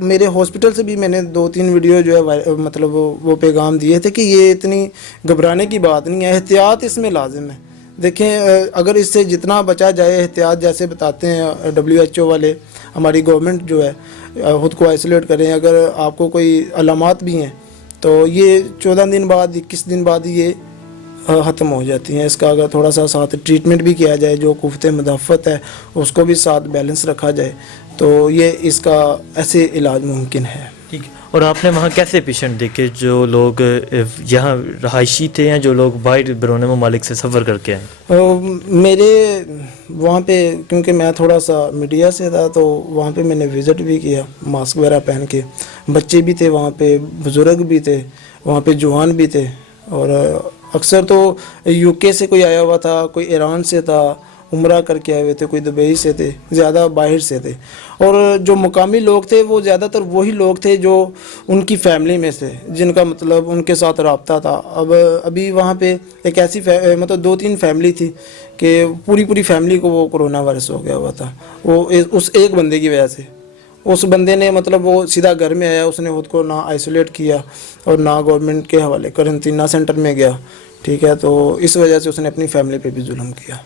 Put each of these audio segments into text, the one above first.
میرے ہاسپٹل سے بھی میں نے 2-3 ویڈیو جو ہے مطلب وہ پیغام دیے تھے کہ یہ اتنی گھبرانے کی بات نہیں ہے، احتیاط اس میں لازم ہے. دیکھیں اگر اس سے جتنا بچا جائے، احتیاط جیسے بتاتے ہیں WHO والے، ہماری گورنمنٹ جو ہے خود کو آئسولیٹ کریں. اگر آپ کو کوئی علامات بھی ہیں تو یہ 14 دن بعد 21 دن بعد یہ ختم ہو جاتی ہیں. اس کا اگر تھوڑا سا ساتھ ٹریٹمنٹ بھی کیا جائے، جو قوت مدافعت ہے اس کو بھی ساتھ بیلنس رکھا جائے تو یہ اس کا ایسے علاج ممکن ہے. ٹھیک ہے. اور آپ نے وہاں کیسے پیشنٹ دیکھے جو لوگ یہاں رہائشی تھے یا جو لوگ باہر بیرون ممالک سے سفر کر کے آئے؟ میرے وہاں پہ کیونکہ میں تھوڑا سا میڈیا سے تھا تو وہاں پہ میں نے وزٹ بھی کیا ماسک وغیرہ پہن کے. بچے بھی تھے وہاں پہ، بزرگ بھی تھے وہاں پہ، جوان بھی تھے. اور اکثر تو UK سے کوئی آیا ہوا تھا، کوئی ایران سے تھا، عمرہ کر کے آئے ہوئے تھے، کوئی دبئی سے تھے، زیادہ باہر سے تھے. اور جو مقامی لوگ تھے وہ زیادہ تر وہی لوگ تھے جو ان کی فیملی میں سے، جن کا مطلب ان کے ساتھ رابطہ تھا. ابھی وہاں پہ ایک ایسی مطلب 2-3 فیملی تھی کہ پوری فیملی کو وہ کرونا وائرس ہو گیا ہوا تھا. وہ اس ایک بندے کی وجہ سے، اس بندے نے مطلب وہ سیدھا گھر میں آیا، اس نے خود کو نہ آئسولیٹ کیا اور نہ گورنمنٹ کے حوالے قرنطینہ سینٹر میں گیا. ٹھیک ہے، تو اس وجہ سے اس نے اپنی فیملی پہ بھی ظلم کیا.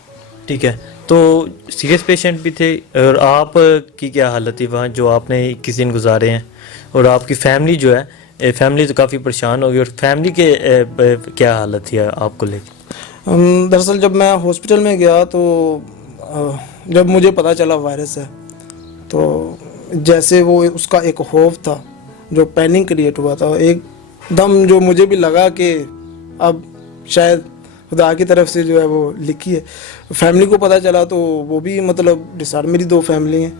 ٹھیک ہے. تو سیریس پیشنٹ بھی تھے اور آپ کی کیا حالت تھی وہاں جو آپ نے 21 دن گزارے ہیں؟ اور آپ کی فیملی جو ہے، فیملی تو کافی پریشان ہوگی، اور فیملی کے کیا حالت تھی آپ کو لے کے؟ دراصل جب میں ہاسپٹل میں گیا تو جب مجھے پتہ چلا وائرس ہے تو جیسے وہ اس کا ایک خوف تھا، جو پینک کریٹ ہوا تھا، ایک دم جو مجھے بھی لگا کہ اب شاید خدا کی طرف سے جو ہے وہ لکھی ہے. فیملی کو پتہ چلا تو وہ بھی مطلب ڈسارڈ، میری 2 فیملی ہیں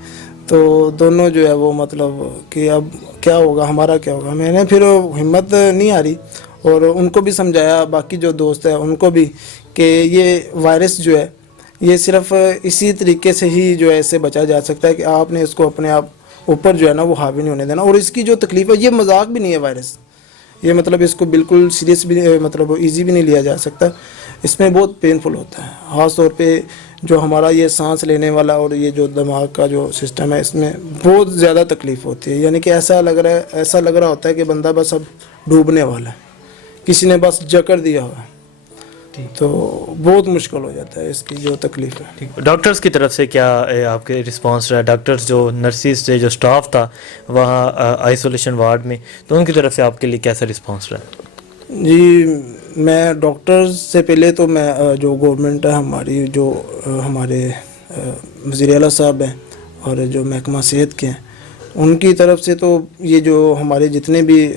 تو دونوں جو ہے وہ مطلب کہ اب کیا ہوگا، ہمارا کیا ہوگا. میں نے پھر ہمت نہیں آ رہی اور ان کو بھی سمجھایا، باقی جو دوست ہیں ان کو بھی، کہ یہ وائرس جو ہے یہ صرف اسی طریقے سے ہی جو ہے اس سے بچا جا سکتا ہے کہ آپ نے اس کو اپنے آپ اوپر جو ہے نا وہ حاوی نہیں ہونے دینا. اور اس کی جو تکلیف ہے، یہ مذاق بھی نہیں ہے وائرس، یہ مطلب اس کو بالکل سیریس بھی مطلب ایزی بھی نہیں لیا جا سکتا. اس میں بہت پینفل ہوتا ہے، خاص طور پہ جو ہمارا یہ سانس لینے والا اور یہ جو دماغ کا جو سسٹم ہے، اس میں بہت زیادہ تکلیف ہوتی ہے. یعنی کہ ایسا لگ رہا ہوتا ہے کہ بندہ بس اب ڈوبنے والا ہے، کسی نے بس جکڑ دیا ہوا ہے. تو بہت مشکل ہو جاتا ہے اس کی جو تکلیف ہے. ڈاکٹرز کی طرف سے کیا آپ کے رسپانس رہا؟ ڈاکٹرز جو نرسز سے جو سٹاف تھا وہاں آئسولیشن وارڈ میں، تو ان کی طرف سے آپ کے لیے کیسا رسپانس رہا؟ جی، میں ڈاکٹرز سے پہلے تو میں جو گورنمنٹ ہے ہماری، جو ہمارے وزیر اعلیٰ صاحب ہیں اور جو محکمہ صحت کے ہیں، ان کی طرف سے تو یہ جو ہمارے جتنے بھی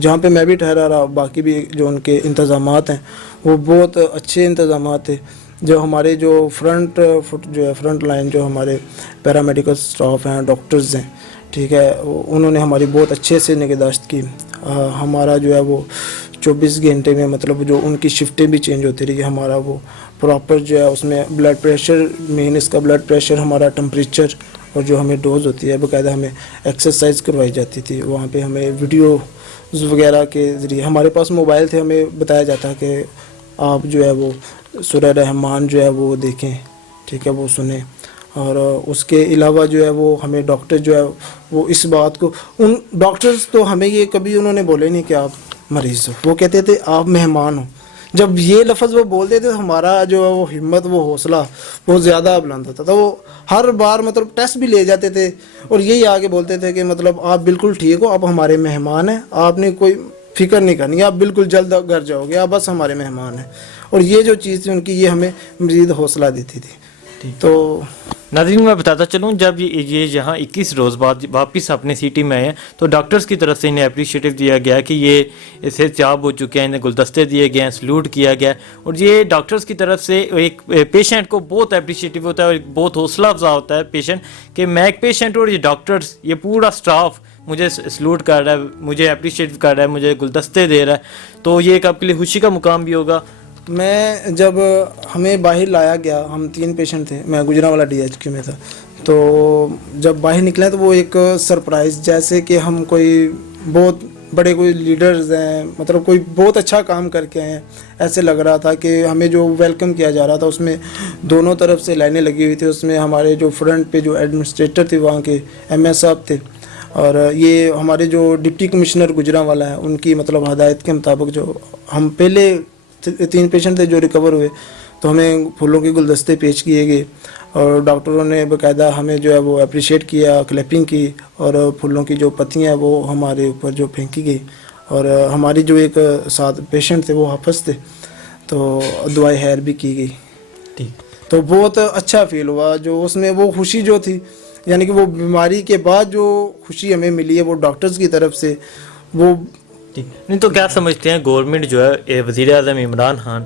جہاں پہ میں بھی ٹھہرا رہا، باقی بھی جو ان کے انتظامات ہیں وہ بہت اچھے انتظامات تھے. جو ہمارے جو فرنٹ لائن جو ہمارے پیرامیڈیکل سٹاف ہیں، ڈاکٹرز ہیں، ٹھیک ہے، انہوں نے ہماری بہت اچھے سے نگہداشت کی. ہمارا جو ہے وہ 24 گھنٹے میں مطلب جو ان کی شفٹیں بھی چینج ہوتی رہی. ہمارا وہ پراپر جو ہے اس میں بلڈ پریشر، مین اس کا بلڈ پریشر، ہمارا ٹمپریچر، اور جو ہمیں ڈوز ہوتی ہے باقاعدہ ہمیں ایکسرسائز کروائی جاتی تھی. وہاں پہ ہمیں ویڈیوز وغیرہ کے ذریعے، ہمارے پاس موبائل تھے، ہمیں بتایا جاتا کہ آپ جو ہے وہ سورہ رحمان جو ہے وہ دیکھیں، ٹھیک ہے، وہ سنیں. اور اس کے علاوہ جو ہے وہ ہمیں ڈاکٹر جو ہے وہ اس بات کو، ان ڈاکٹرز تو ہمیں یہ کبھی انہوں نے بولے نہیں کہ آپ مریض ہو، وہ کہتے تھے آپ مہمان ہو. جب یہ لفظ وہ بولتے تھے ہمارا جو ہے وہ ہمت، وہ حوصلہ بہت زیادہ بلند ہوتا تھا. وہ ہر بار مطلب ٹیسٹ بھی لے جاتے تھے اور یہی آگے بولتے تھے کہ مطلب آپ بالکل ٹھیک ہو، آپ ہمارے مہمان ہیں، آپ نے کوئی فکر نہیں کرنی، آپ بالکل جلد گھر جاؤ گے، آپ بس ہمارے مہمان ہیں. اور یہ جو چیز تھی ان کی، یہ ہمیں مزید حوصلہ دیتی تھی. تو ناظرین میں بتاتا چلوں، جب یہ یہاں 21 روز بعد واپس اپنے سٹی میں آئے ہیں تو ڈاکٹرز کی طرف سے انہیں اپریشیٹو دیا گیا کہ یہ صحتیاب ہو چکے ہیں، انہیں گلدستے دیے گئے ہیں، سلوٹ کیا گیا. اور یہ ڈاکٹرز کی طرف سے ایک پیشنٹ کو بہت اپریشیٹو ہوتا ہے اور بہت حوصلہ افزا ہوتا ہے پیشنٹ کہ میں ایک پیشنٹ اور یہ ڈاکٹرز، یہ پورا سٹاف مجھے سلوٹ کر رہا ہے، مجھے اپریشیٹ کر رہا ہے، مجھے گلدستے دے رہا ہے. تو یہ ایک آپ کے لیے خوشی کا مقام بھی ہوگا. میں جب ہمیں باہر لایا گیا، ہم 3 پیشنٹ تھے، میں گجرانوالہ DHQ میں تھا، تو جب باہر نکلے تو وہ ایک سرپرائز، جیسے کہ ہم کوئی بہت بڑے کوئی لیڈرز ہیں، مطلب کوئی بہت اچھا کام کر کے ہیں، ایسے لگ رہا تھا کہ ہمیں جو ویلکم کیا جا رہا تھا اس میں دونوں طرف سے لائنیں لگی ہوئی تھی. اس میں ہمارے جو فرنٹ پہ جو ایڈمنسٹریٹر تھے وہاں کے MS صاحب تھے، اور یہ ہمارے جو ڈپٹی کمشنر گجرانوالا ہیں ان کی مطلب ہدایت کے مطابق جو ہم پہلے 3 پیشنٹ تھے جو ریکور ہوئے تو ہمیں پھولوں کے گلدستے پیش کیے گئے اور ڈاکٹروں نے باقاعدہ ہمیں جو ہے وہ اپریشیٹ کیا, کلیپنگ کی اور پھولوں کی جو پتیاں ہیں وہ ہمارے اوپر جو پھینکی گئی. اور ہماری جو ایک 7 پیشنٹ تھے وہ حافظ تھے تو دعائے خیر بھی کی گئی. ٹھیک, تو بہت اچھا فیل ہوا. جو اس میں وہ خوشی جو تھی یعنی کہ وہ بیماری کے بعد جو خوشی ہمیں ملی ہے وہ ڈاکٹرز کی طرف سے وہ. نہیں تو کیا سمجھتے ہیں گورنمنٹ جو ہے وزیر اعظم Imran Khan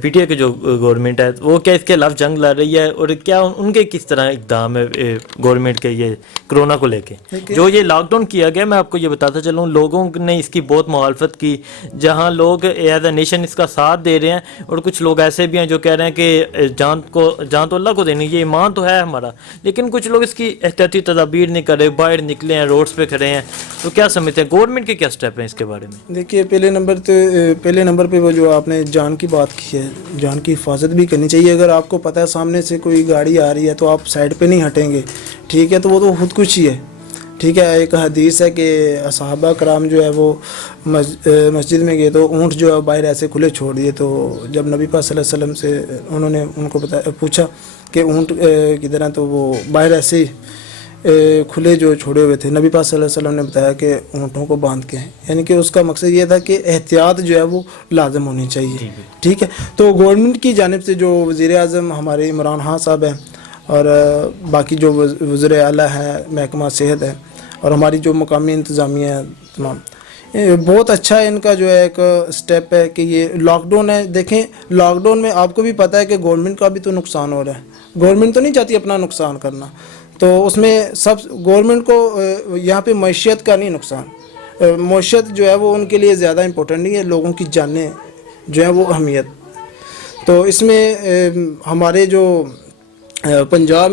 P T I کی جو گورنمنٹ ہے وہ کیا اس کے خلاف جنگ لڑ رہی ہے اور کیا ان کے کس طرح اقدام ہے گورنمنٹ کے یہ کرونا کو لے کے جو یہ لاک ڈاؤن کیا گیا؟ میں آپ کو یہ بتاتا چلوں لوگوں نے اس کی بہت مخالفت کی, جہاں لوگ ایز اے نیشن اس کا ساتھ دے رہے ہیں اور کچھ لوگ ایسے بھی ہیں جو کہہ رہے ہیں کہ جان تو اللہ کو دینی, یہ ایمان تو ہے ہمارا, لیکن کچھ لوگ اس کی احتیاطی تدابیر نہیں کر رہے, باہر نکلے ہیں, روڈز پہ کھڑے ہیں. تو کیا سمجھتے ہیں گورنمنٹ کے کیا سٹیپ ہیں اس کے بارے میں؟ دیکھیے پہلے نمبر پہ وہ جو آپ نے جان کی بات کی ہے, جان کی حفاظت بھی کرنی چاہیے. اگر آپ کو پتہ ہے سامنے سے کوئی گاڑی آ رہی ہے تو آپ سائڈ پہ نہیں ہٹیں گے, ٹھیک ہے, تو وہ تو خودکشی ہے. ٹھیک ہے, ایک حدیث ہے کہ صحابہ کرام جو ہے وہ مسجد میں گئے تو اونٹ جو ہے باہر ایسے کھلے چھوڑ دیے. تو جب نبی پاک صلی اللہ علیہ وسلم سے انہوں نے ان کو پوچھا کہ اونٹ کدھر ہیں, تو وہ باہر ایسے ہی کھلے جو چھوڑے ہوئے تھے. نبی پاک صلی اللہ علیہ وسلم نے بتایا کہ اونٹوں کو باندھ کے ہیں, یعنی کہ اس کا مقصد یہ تھا کہ احتیاط جو ہے وہ لازم ہونی چاہیے. ٹھیک ہے, تو گورنمنٹ کی جانب سے جو وزیر اعظم ہمارے عمران خان صاحب ہیں اور باقی جو وزیر اعلیٰ ہیں, محکمہ صحت ہے اور ہماری جو مقامی انتظامیہ ہیں تمام, بہت اچھا ہے ان کا جو ہے ایک سٹیپ ہے کہ یہ لاک ڈاؤن ہے. دیکھیں لاک ڈاؤن میں آپ کو بھی پتہ ہے کہ گورنمنٹ کا بھی تو نقصان ہو رہا ہے. گورنمنٹ تو نہیں چاہتی اپنا نقصان کرنا, تو اس میں سب گورنمنٹ کو یہاں پہ معیشت کا نہیں نقصان, معیشت جو ہے وہ ان کے لیے زیادہ امپورٹنٹ نہیں ہے, لوگوں کی جانیں جو ہیں وہ اہمیت. تو اس میں ہمارے جو پنجاب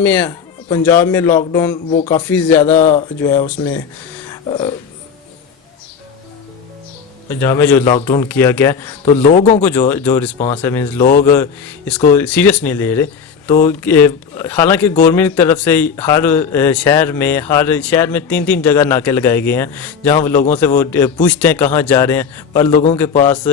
میں لاک ڈاؤن وہ کافی زیادہ جو ہے اس میں پنجاب میں جو لاک ڈاؤن کیا گیا تو لوگوں کو جو رسپانس ہے مینس لوگ اس کو سیریس نہیں لے رہے. تو حالانکہ گورنمنٹ کی طرف سے ہر شہر میں 3 جگہ ناکے لگائے گئے ہیں جہاں وہ لوگوں سے وہ پوچھتے ہیں کہاں جا رہے ہیں, پر لوگوں کے پاس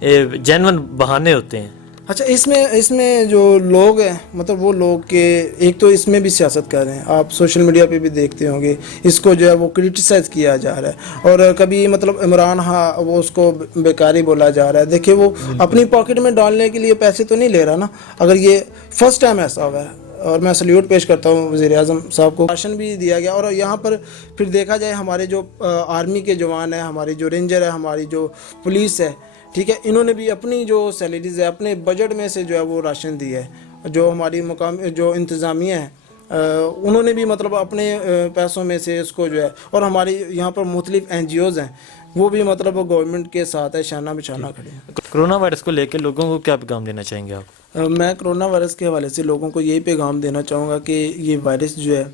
جینون بہانے ہوتے ہیں. اچھا, اس میں جو لوگ ہیں مطلب وہ لوگ کہ ایک تو اس میں بھی سیاست کر رہے ہیں, آپ سوشل میڈیا پہ بھی دیکھتے ہوں گے, اس کو جو ہے وہ کرٹیسائز کیا جا رہا ہے اور کبھی مطلب عمران خان وہ اس کو بیکاری بولا جا رہا ہے. دیکھیں وہ اپنی پاکٹ میں ڈالنے کے لیے پیسے تو نہیں لے رہا نا. اگر یہ فرسٹ ٹائم ایسا ہوا ہے اور میں سلیوٹ پیش کرتا ہوں وزیر اعظم صاحب کو, راشن بھی دیا گیا. اور یہاں پر پھر دیکھا جائے ہمارے جو آرمی کے جوان ہیں, ہماری جو رینجر ہے, ہماری جو پولیس ہے, ٹھیک ہے, انہوں نے بھی اپنی جو سیلریز ہے اپنے بجٹ میں سے جو ہے وہ راشن دی ہے. جو ہماری مقامی جو انتظامیہ ہیں انہوں نے بھی مطلب اپنے پیسوں میں سے اس کو جو ہے, اور ہماری یہاں پر مختلف NGOs ہیں وہ بھی مطلب گورنمنٹ کے ساتھ ہے, شانہ بشانہ کھڑے ہیں. کرونا وائرس کو لے کے لوگوں کو کیا پیغام دینا چاہیں گے آپ؟ میں کرونا وائرس کے حوالے سے لوگوں کو یہی پیغام دینا چاہوں گا کہ یہ وائرس جو ہے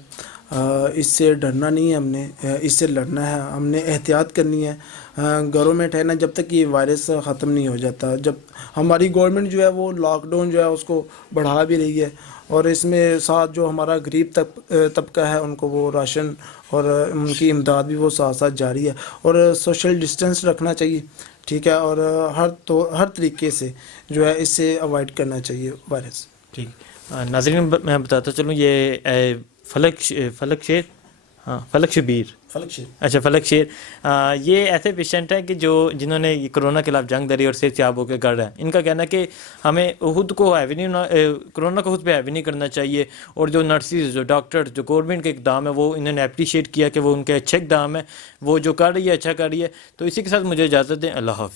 اس سے ڈرنا نہیں ہے, ہم نے اس سے لڑنا ہے, ہم نے احتیاط کرنی ہے, گھروں میں ٹھہرنا جب تک یہ وائرس ختم نہیں ہو جاتا. جب ہماری گورنمنٹ جو ہے وہ لاک ڈاؤن جو ہے اس کو بڑھا بھی رہی ہے اور اس میں ساتھ جو ہمارا غریب طبقہ ہے ان کو وہ راشن اور ان کی امداد بھی وہ ساتھ ساتھ جاری ہے. اور سوشل ڈسٹینس رکھنا چاہیے, ٹھیک ہے, اور ہر طریقے سے جو ہے اس سے اوائڈ کرنا چاہیے وائرس. ٹھیک, ناظرین میں بتاتا چلوں یہ فلک شبیر فلک شیر یہ ایسے پیشنٹ ہیں کہ جنہوں نے کرونا کے خلاف جنگ لڑی اور صحت یاب ہو کے گھر رہے ہیں. ان کا کہنا ہے کہ ہمیں خود کو کرونا کو خود پہ ہیوی نہیں کرنا چاہیے, اور جو نرسز, جو ڈاکٹر, جو گورنمنٹ کے اقدام ہے وہ انہوں نے اپریشیٹ کیا کہ وہ ان کے اچھے اقدام ہیں, وہ جو کر رہی ہے اچھا کر رہی ہے. تو اسی کے ساتھ مجھے اجازت دیں, اللہ حافظ.